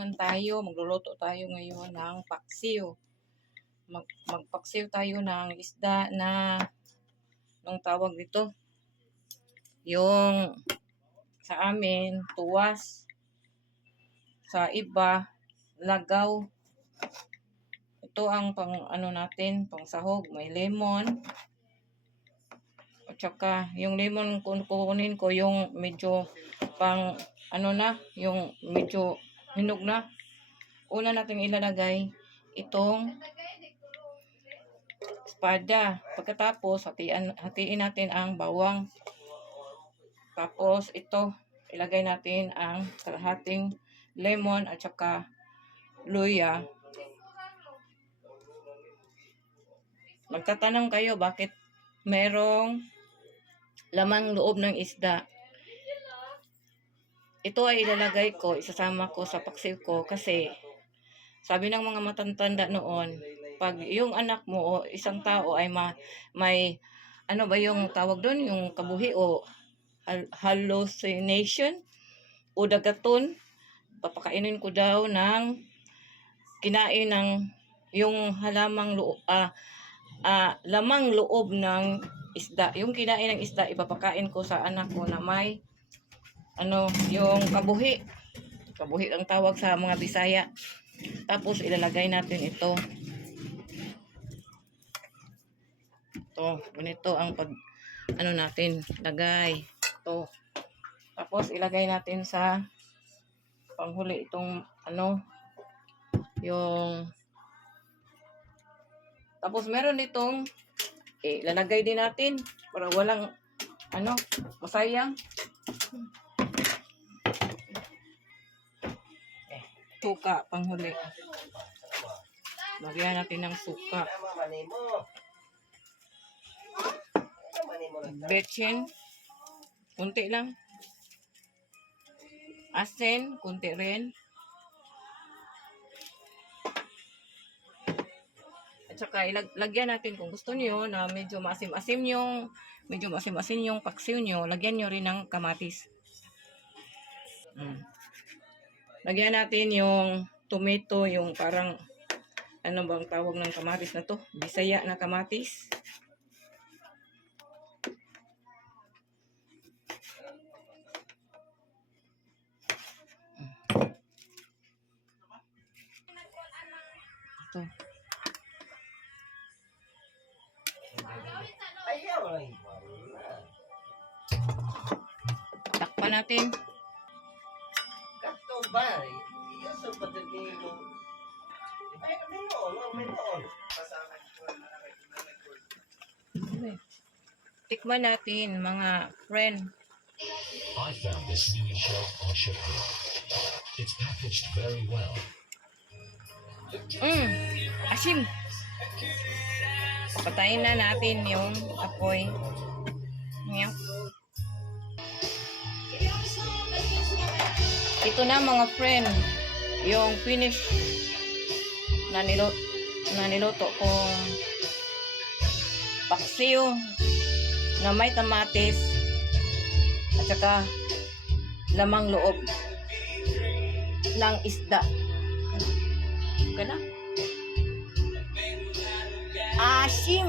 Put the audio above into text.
naman tayo, magluluto tayo ngayon ng paksiw. Magpaksiw tayo ng isda na, nung tawag dito, yung sa amin, tuwas. Sa iba, lagaw. Ito ang pang ano natin, pang sahog. May lemon. At saka, yung lemon kukunin ko yung medyo pang ano na, yung medyo hinog na. Una natin ilalagay itong espada. Pagkatapos, hatiin natin ang bawang. Tapos, ito, ilagay natin ang kalahating lemon at saka luya. Magtatanong kayo bakit merong lamang loob ng isda. Ito ay ilalagay ko, isasama ko sa paksiw ko kasi sabi ng mga matatanda noon, pag yung anak mo o isang tao ay may ano ba yung tawag doon, yung kabuhi o hallucination o dagaton, papakainin ko daw ng kinain ng yung lamang loob ng isda. Yung kinain ng isda, ipapakain ko sa anak ko na may yung kabuhi. Kabuhi ang tawag sa mga Bisaya. Tapos ilalagay natin ito. Ito, ganito ang natin lagay. Ito. Tapos ilagay natin sa panghuli itong yung tapos meron itong lalagay din natin para walang masayang. Suka panghuli. Lagyan natin ng suka. Betchin. Kunti lang. Asin. Kunti rin. At saka lagyan natin kung gusto niyo na medyo maasim-asim yung paksiw niyo, lagyan niyo rin ng kamatis. Lagyan natin yung tomato, yung parang ano bang tawag ng kamatis na to? Bisaya na kamatis. Ito. Takpan natin. Tikman natin mga friend. I found this mini shelf on Shopee. It's packaged very well. Asim. Patayin na natin yung apoy. Ngayon. Ito na mga friend, yung finish na niluto kong paksiw na may kamatis at saka lamang loob ng isda. Asim!